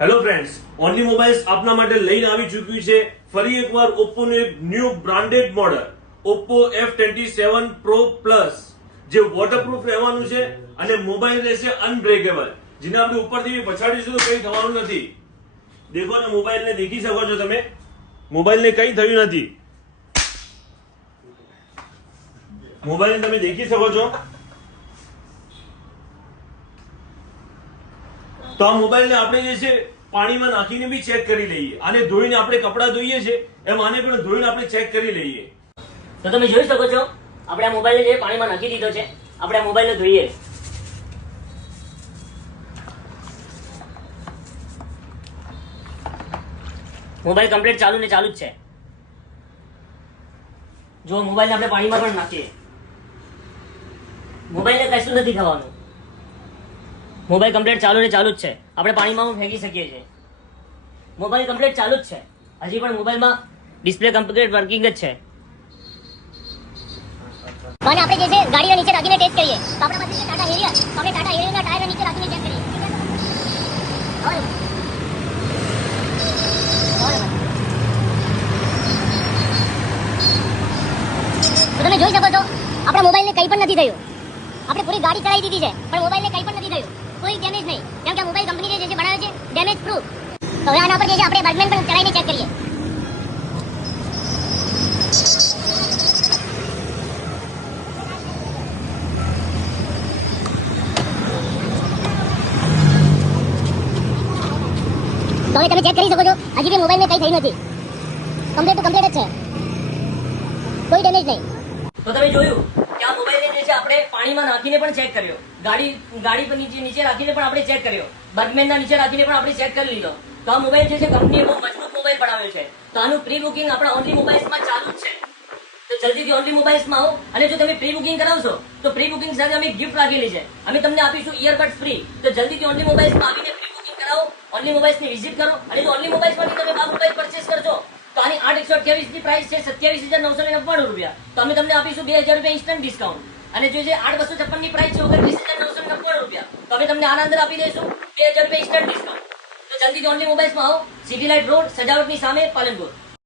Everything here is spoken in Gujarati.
હેલો ફ્રેન્ડ્સ, ઓનલી મોબાઈલ્સ આપના માટે લઈને આવી ચૂક્યું છે ફરી એકવાર ઓપ્પોનું એક new branded model Oppo F27 Pro Plus જે વોટરપ્રૂફ રહેવાનું છે અને મોબાઈલ રહેશે અનબ્રેકેબલ, જેને આપણે ઉપરથી પછાડીશું તો કંઈ થવાનું નથી. દેખો ને, મોબાઈલને દેખી શકો છો તમે, મોબાઈલને કંઈ થયું નથી. મોબાઈલને તમે દેખી શકો છો. તો આ મોબાઈલને આપણે જે છે પાણીમાં નાખીને બી ચેક કરી લઈએ. આને ધોઈને આપણે કપડાં ધોઈએ છે એમ આને પણ ધોઈને આપણે ચેક કરી લઈએ. તો તમે જોઈ શકો છો, આપણે આ મોબાઈલને જે પાણીમાં નાખી દીધો છે. આપણે આ મોબાઈલને ધોઈએ. મોબાઈલ કમ્પ્લીટ ચાલુ ને ચાલુ જ છે. જો મોબાઈલને આપણે પાણીમાં પણ નાખીએ, મોબાઈલને કશું નથી થવાનું. મોબાઈલ કમ્પ્લીટ ચાલુ ને ચાલુ જ છે. આપણે પાણીમાં ફેંકી શકીએ છીએ. મોબાઈલ કમ્પ્લીટ ચાલુ જ છે. હજી પણ મોબાઈલમાં ડિસ્પ્લે કમ્પ્લીટ વર્કિંગ જ છે. અને આપણે જે છે ગાડીના નીચે રાખીને ટેસ્ટ કરીએ તો આપણા પાસે છે ટાટા હેરિયર, તો આપણે ટાટા હેરિયરના ટાયરના નીચે રાખીને ચેક કરીએ. તો તમે જોઈ શકો છો, આપણા મોબાઈલને કંઈ પણ નથી થયું. આપણે પૂરી ગાડી ચલાવી દીધી છે પણ મોબાઈલને કંઈ પણ નથી થયું, કોઈ ડેમેજ નહીં. કેમ કે આ મોબાઈલ કંપની જે છે બનાવે છે ડેમેજ પ્રૂફ. તો હવે આના પર જે છે આપણે બર્ગમેન પણ ચલાવીને ચેક કરીએ. તો હવે તમે ચેક કરી શકો છો, હજી બી મોબાઈલને કંઈ થયું નથી. કમ્પ્લીટ જ છે, કોઈ ડેમેજ નહીં. તો તમે જોયું કે આ મોબાઈલને જે છે આપણે પાણીમાં નાખીને પણ ચેક કર્યો, ગાડી પર નીચે રાખીને પણ આપણે ચેક કર્યો, બર્ગમેનના નીચે રાખીને પણ આપણે ચેક કરી લીધો. તો આ મોબાઈલ જે છે કંપનીએ બહુ મજબૂત મોબાઈલ બનાવ્યો છે. તો આનું પ્રી બુકિંગ આપણા ઓનલી મોબાઈલ્સમાં ચાલુ જ છે. તો જલ્દીથી ઓનલી મોબાઈલ્સમાં આવો, અને જો તમે પ્રી બુકિંગ કરાવશો તો પ્રી બુકિંગ સાથે અમે ગિફ્ટ રાખેલી છે. અમે તમને આપીશું ઇયરબડ્સ ફ્રી. તો જલ્દીથી ઓનલી મોબાઈલ્સમાં આવીને પ્રી બુકિંગ કરાવો, ઓનલી મોબાઈલ્સની વિઝિટ કરો. અને જો ઓનલી મોબાઈલ્સમાંથી તમે આ મોબાઈલ પરચેસ કરજો તો આની 8/128 ની પ્રાઇસ છે 27,999 રૂપિયા. તો અમે તમને આપીશું 2,000 રૂપિયા ઇન્સ્ટન્ટ ડિસ્કાઉન્ટ. અને જો છે 8,256 ની પ્રાઇસ છે 29,999 રૂપિયા, તો અમે તમને આના અંદર આપી દઈશું 2,000 રૂપિયા ઇન્સ્ટન્ટ ડિસ્કાઉન્ટ. તો જલ્દીથી ઓનલી મોબાઈલ્સમાં આવો, સિટી લાઇટ રોડ, સજાવટની સામે, પાલનપુર.